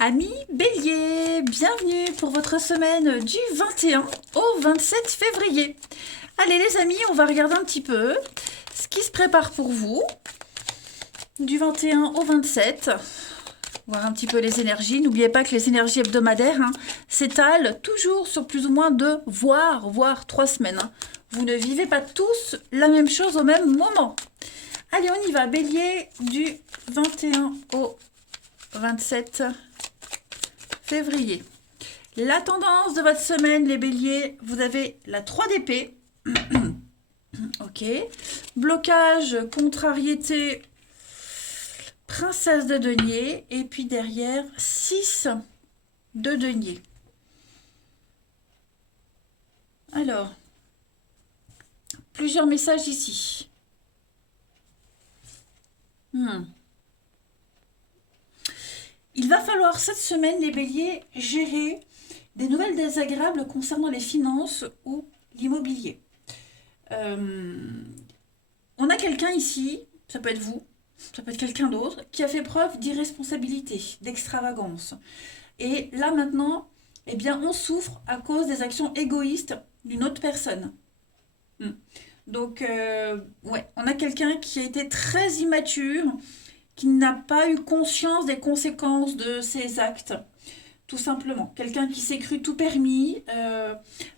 Amis Bélier, bienvenue pour votre semaine du 21 au 27 février. Allez les amis, on va regarder un petit peu ce qui se prépare pour vous du 21 au 27. Voir un petit peu les énergies. N'oubliez pas que les énergies hebdomadaires s'étalent toujours sur plus ou moins 2, voire 3 semaines. Vous ne vivez pas tous la même chose au même moment. Allez, on y va. Bélier du 21 au 27 février. La tendance de votre semaine, les béliers, vous avez la 3 d'épée. Ok. Blocage, contrariété, princesse de denier. Et puis derrière, 6 de denier. Alors, plusieurs messages ici. Il va falloir cette semaine, les béliers, gérer des nouvelles désagréables concernant les finances ou l'immobilier. On a quelqu'un ici, ça peut être vous, ça peut être quelqu'un d'autre, qui a fait preuve d'irresponsabilité, d'extravagance. Et là maintenant, eh bien, on souffre à cause des actions égoïstes d'une autre personne. Donc, ouais, on a quelqu'un qui a été très immature, qui n'a pas eu conscience des conséquences de ses actes, tout simplement. Quelqu'un qui s'est cru tout permis.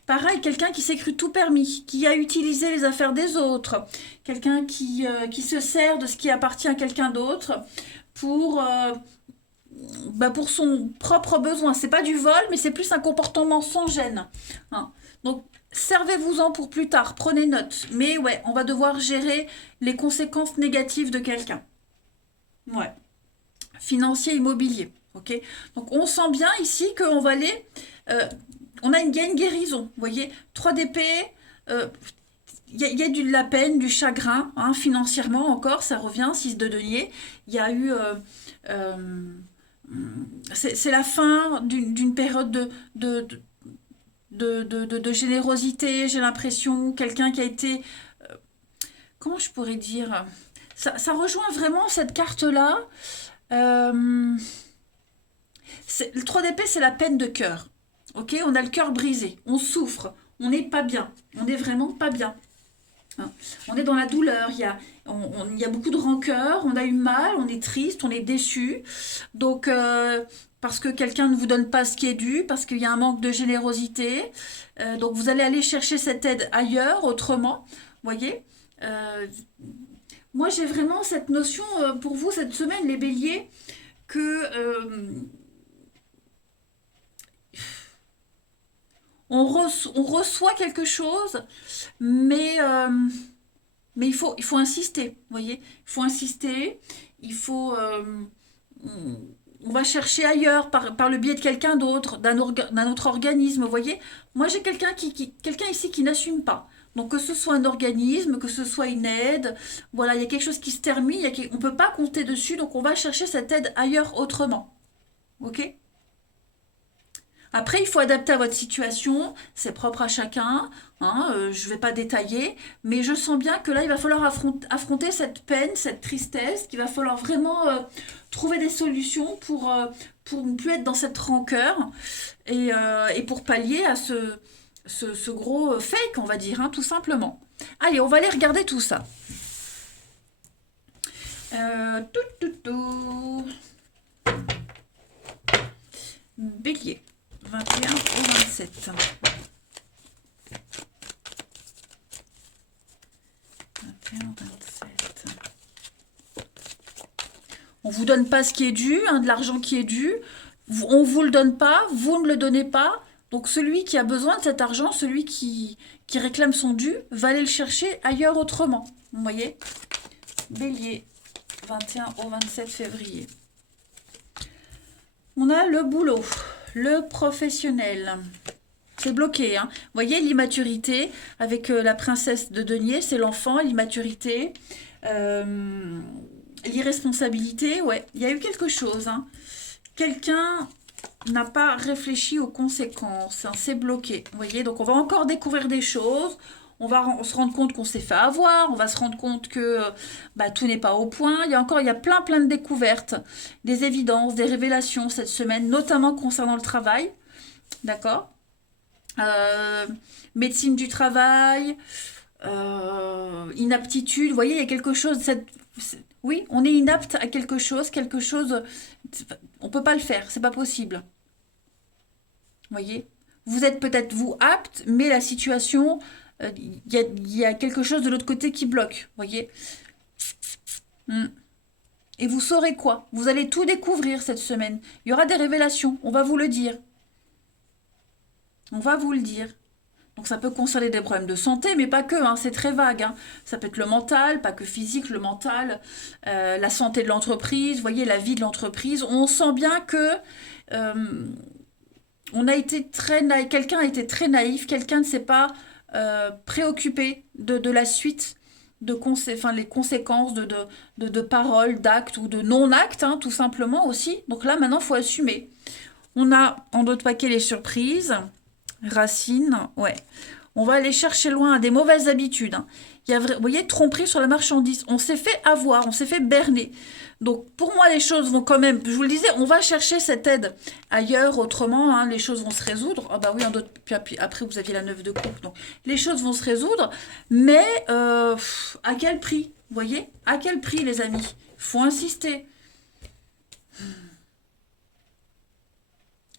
Pareil, quelqu'un qui s'est cru tout permis, qui a utilisé les affaires des autres. Quelqu'un qui se sert de ce qui appartient à quelqu'un d'autre pour son propre besoin. C'est pas du vol, mais c'est plus un comportement sans gêne. Donc, servez-vous-en pour plus tard, prenez note. Mais ouais, on va devoir gérer les conséquences négatives de quelqu'un. Ouais. Financier, immobilier. Ok. Donc on sent bien ici qu'on va aller. On a une guérison. Vous voyez, 3 d'épée. Il y a de la peine, du chagrin, financièrement encore, ça revient, 6 de denier. Il y a eu. C'est la fin d'une période de générosité, j'ai l'impression. Quelqu'un qui a été. Comment je pourrais dire ça rejoint vraiment cette carte-là. Le 3 d'épée, c'est la peine de cœur. Ok, on a le cœur brisé, on souffre, on n'est pas bien, on n'est vraiment pas bien. On est dans la douleur, il y a beaucoup de rancœur, on a eu mal, on est triste, on est déçu. Donc, parce que quelqu'un ne vous donne pas ce qui est dû, parce qu'il y a un manque de générosité. Donc, vous allez aller chercher cette aide ailleurs, autrement. Voyez. Moi, j'ai vraiment cette notion pour vous cette semaine, les béliers, que on reçoit quelque chose, mais il faut insister, vous voyez. Il faut insister, il faut... on va chercher ailleurs par le biais de quelqu'un d'autre, d'un autre organisme, vous voyez. Moi, j'ai quelqu'un ici qui n'assume pas. Donc, que ce soit un organisme, que ce soit une aide, voilà, il y a quelque chose qui se termine, on ne peut pas compter dessus, donc on va chercher cette aide ailleurs autrement. Ok. Après, il faut adapter à votre situation, c'est propre à chacun, je ne vais pas détailler, mais je sens bien que là, il va falloir affronter cette peine, cette tristesse, qu'il va falloir vraiment trouver des solutions pour ne plus être dans cette rancœur et pour pallier à ce gros fake, on va dire, tout simplement. Allez, on va aller regarder tout ça. Tout. Bélier. 21 au 27. 21 au 27. On vous donne pas ce qui est dû, de l'argent qui est dû. On vous le donne pas, vous ne le donnez pas. Donc celui qui a besoin de cet argent, celui qui réclame son dû, va aller le chercher ailleurs autrement. Vous voyez. Bélier, 21 au 27 février. On a le boulot. Le professionnel, c'est bloqué. Vous voyez, l'immaturité avec la princesse de denier, c'est l'enfant, l'immaturité, l'irresponsabilité. Ouais, il y a eu quelque chose. Quelqu'un n'a pas réfléchi aux conséquences. C'est bloqué. Vous voyez, donc on va encore découvrir des choses. On va se rendre compte qu'on s'est fait avoir, on va se rendre compte que bah, tout n'est pas au point. Il y a plein de découvertes, des évidences, des révélations cette semaine, notamment concernant le travail. D'accord? Euh, Médecine du travail, inaptitude. Vous voyez, il y a quelque chose. Oui, on est inapte à quelque chose. On peut pas le faire, c'est pas possible. Vous voyez? Vous êtes peut-être vous apte, mais la situation, il y a quelque chose de l'autre côté qui bloque. Vous voyez? Hmm. Et vous saurez quoi? Vous allez tout découvrir cette semaine. Il y aura des révélations, on va vous le dire. On va vous le dire. Donc ça peut concerner des problèmes de santé, mais pas que, hein, c'est très vague. Hein. Ça peut être le mental, pas que physique, le mental, la santé de l'entreprise, vous voyez, la vie de l'entreprise. On sent bien que euh, on a été très naïf, quelqu'un a été très naïf, quelqu'un ne s'est pas préoccupé de la suite, enfin, les conséquences de paroles, d'actes ou de non-actes, hein, tout simplement aussi. Donc là, maintenant, il faut assumer. On a en d'autres paquets les surprises. Racine, ouais. On va aller chercher loin des mauvaises habitudes. Hein. Vous voyez, tromperie sur la marchandise. On s'est fait avoir, on s'est fait berner. Donc, pour moi, les choses vont quand même... Je vous le disais, on va chercher cette aide ailleurs, autrement. Hein, les choses vont se résoudre. Ah bah oui, puis après, vous aviez la 9 de coupe. Donc, les choses vont se résoudre. Mais à quel prix? Vous voyez? À quel prix, les amis? Faut insister.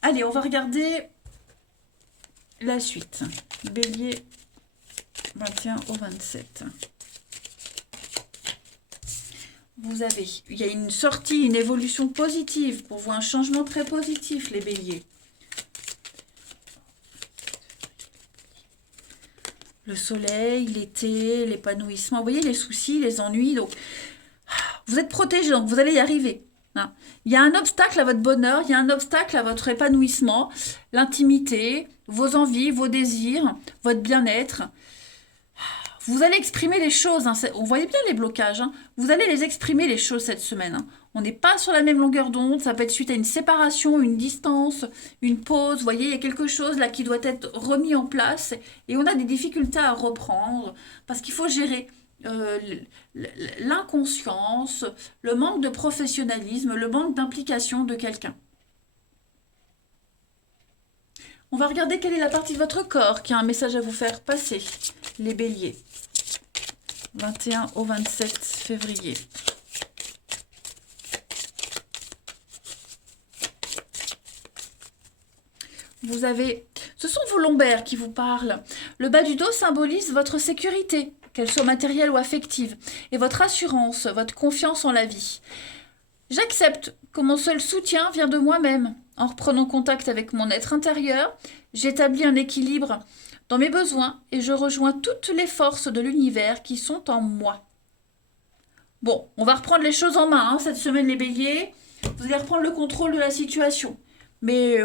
Allez, on va regarder la suite. Bélier 21 au 27. Il y a une sortie, une évolution positive pour vous, un changement très positif, les béliers. Le soleil, l'été, l'épanouissement. Vous voyez les soucis, les ennuis. Donc, vous êtes protégés, donc vous allez y arriver. Hein. Il y a un obstacle à votre bonheur, il y a un obstacle à votre épanouissement, l'intimité, vos envies, vos désirs, votre bien-être. Vous allez exprimer les choses. Hein. On voyait bien les blocages. Hein. Vous allez les exprimer les choses cette semaine. Hein. On n'est pas sur la même longueur d'onde. Ça peut être suite à une séparation, une distance, une pause. Vous voyez, il y a quelque chose là qui doit être remis en place. Et on a des difficultés à reprendre parce qu'il faut gérer l'inconscience, le manque de professionnalisme, le manque d'implication de quelqu'un. On va regarder quelle est la partie de votre corps qui a un message à vous faire passer, les béliers. 21 au 27 février. Ce sont vos lombaires qui vous parlent. Le bas du dos symbolise votre sécurité, qu'elle soit matérielle ou affective, et votre assurance, votre confiance en la vie. J'accepte que mon seul soutien vient de moi-même. En reprenant contact avec mon être intérieur, j'établis un équilibre dans mes besoins et je rejoins toutes les forces de l'univers qui sont en moi. Bon, on va reprendre les choses en main, hein, cette semaine les béliers. Vous allez reprendre le contrôle de la situation. Mais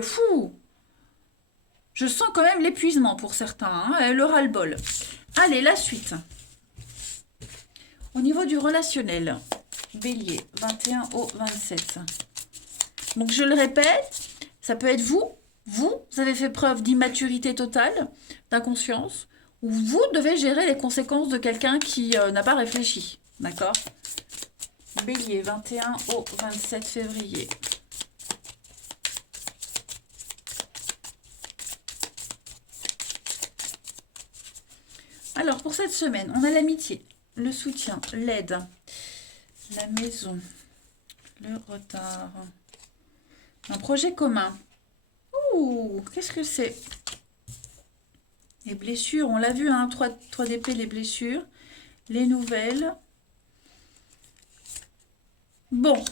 je sens quand même l'épuisement pour certains, hein, le ras-le-bol. Allez, la suite. Au niveau du relationnel, bélier, 21 au 27. Donc je le répète, ça peut être vous avez fait preuve d'immaturité totale, d'inconscience, ou vous devez gérer les conséquences de quelqu'un qui n'a pas réfléchi. D'accord? Bélier, 21 au 27 février. Alors, pour cette semaine, on a l'amitié, le soutien, l'aide, la maison, le retard, un projet commun. Ouh, qu'est-ce que c'est? Les blessures, on l'a vu, hein, 3 d'épée, les blessures, les nouvelles. Bon,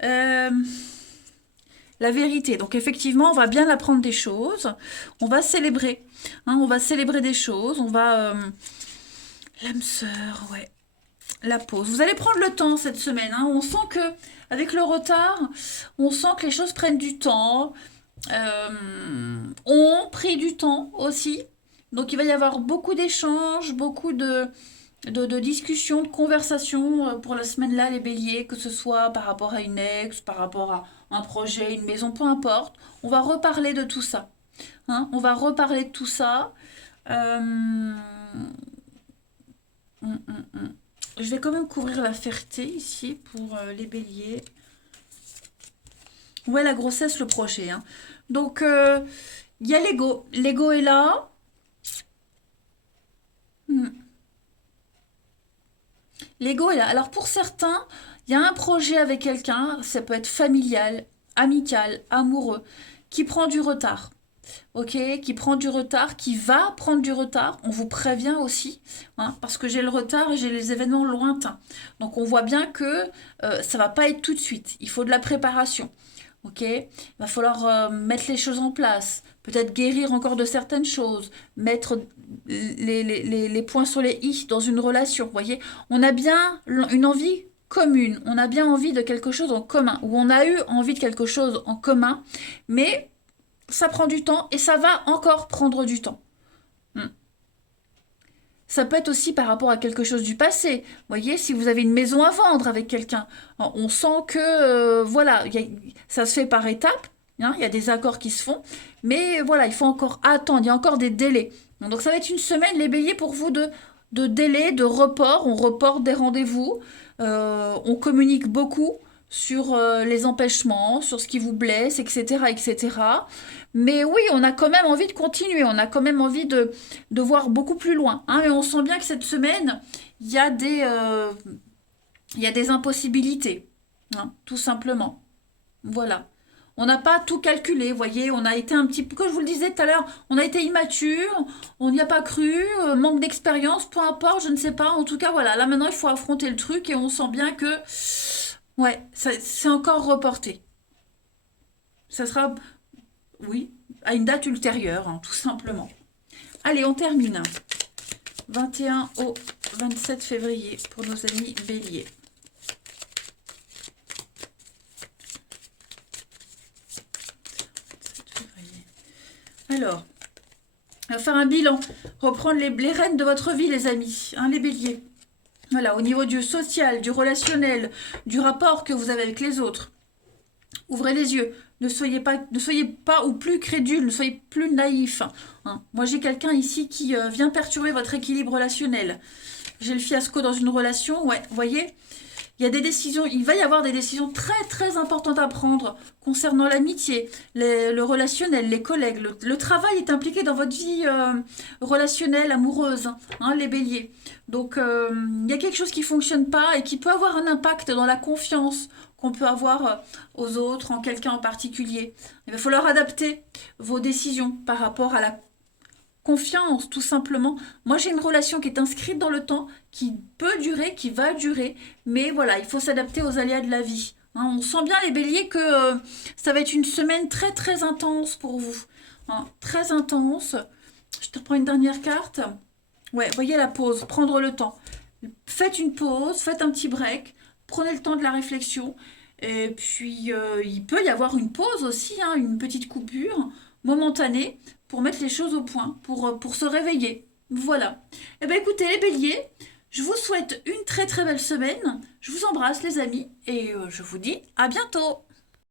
la vérité. Donc effectivement, on va bien apprendre des choses. On va célébrer. Hein, on va célébrer des choses. On va... l'âme sœur, ouais. La pause. Vous allez prendre le temps cette semaine. Hein. On sent que, avec le retard, on sent que les choses prennent du temps. Ont pris du temps aussi. Donc il va y avoir beaucoup d'échanges, beaucoup de discussions, de conversations pour la semaine là, les béliers, que ce soit par rapport à une ex, par rapport à un projet, une maison, peu importe. On va reparler de tout ça. Hein, on va reparler de tout ça. hum. Je vais quand même couvrir la Ferté ici pour les béliers. Ouais, la grossesse, le projet, hein. Donc, il y a l'ego. L'ego est là. Hmm. L'ego est là. Alors, pour certains, il y a un projet avec quelqu'un. Ça peut être familial, amical, amoureux, qui prend du retard. Ok, qui prend du retard, qui va prendre du retard. On vous prévient aussi, hein, parce que j'ai le retard et j'ai les événements lointains. Donc on voit bien que ça va pas être tout de suite. Il faut de la préparation. Ok, il va falloir mettre les choses en place, peut-être guérir encore de certaines choses, mettre les points sur les i dans une relation. Vous voyez, on a bien une envie commune, on a bien envie de quelque chose en commun, ou on a eu envie de quelque chose en commun, mais ça prend du temps et ça va encore prendre du temps. Hmm. Ça peut être aussi par rapport à quelque chose du passé. Vous voyez, si vous avez une maison à vendre avec quelqu'un, on sent que voilà, ça se fait par étapes. Hein, il y a des accords qui se font, mais voilà, il faut encore attendre. Il y a encore des délais. Donc ça va être une semaine, les béliers, pour vous de délai, de report. On reporte des rendez-vous. On communique beaucoup sur les empêchements, sur ce qui vous blesse, etc., etc. Mais oui, on a quand même envie de continuer, on a quand même envie de voir beaucoup plus loin, hein. Mais on sent bien que cette semaine, il y a des impossibilités, hein, tout simplement. Voilà. On n'a pas tout calculé, vous voyez, on a été un petit peu, comme je vous le disais tout à l'heure, on a été immature, on n'y a pas cru, manque d'expérience, peu importe, je ne sais pas. En tout cas, voilà, là maintenant, il faut affronter le truc et on sent bien que, ouais, c'est encore reporté. Ça sera, oui, à une date ultérieure, hein, tout simplement. Allez, on termine. 21 au 27 février pour nos amis béliers. Alors, on va faire un bilan, reprendre les rênes de votre vie, les amis, hein, les béliers. Voilà, au niveau du social, du relationnel, du rapport que vous avez avec les autres. Ouvrez les yeux. Ne soyez pas ou plus crédule, ne soyez plus naïf. Hein. Moi, j'ai quelqu'un ici qui vient perturber votre équilibre relationnel. J'ai le fiasco dans une relation. Ouais, vous voyez, il y a des décisions, il va y avoir des décisions très très importantes à prendre concernant l'amitié, le relationnel, les collègues. Le travail est impliqué dans votre vie relationnelle, amoureuse, hein, les béliers. Donc, il y a quelque chose qui ne fonctionne pas et qui peut avoir un impact dans la confiance qu'on peut avoir aux autres, en quelqu'un en particulier. Il va falloir adapter vos décisions par rapport à la confiance, tout simplement. Moi, j'ai une relation qui est inscrite dans le temps, qui peut durer, qui va durer, mais voilà, il faut s'adapter aux aléas de la vie. Hein, on sent bien, les béliers, que ça va être une semaine très très intense pour vous. Hein, très intense. Je te reprends une dernière carte. Ouais, voyez la pause, prendre le temps. Faites une pause, faites un petit break, prenez le temps de la réflexion. Et puis, il peut y avoir une pause aussi, hein, une petite coupure momentanée pour mettre les choses au point, pour se réveiller. Voilà. Eh bien, écoutez, les béliers, je vous souhaite une très très belle semaine. Je vous embrasse, les amis, et je vous dis à bientôt.